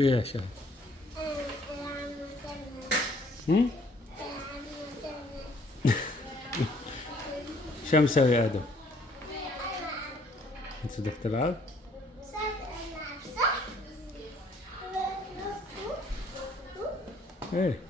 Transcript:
شو يا شباب؟ شو مسوي ادم؟ انت بدك تلعب؟ ايه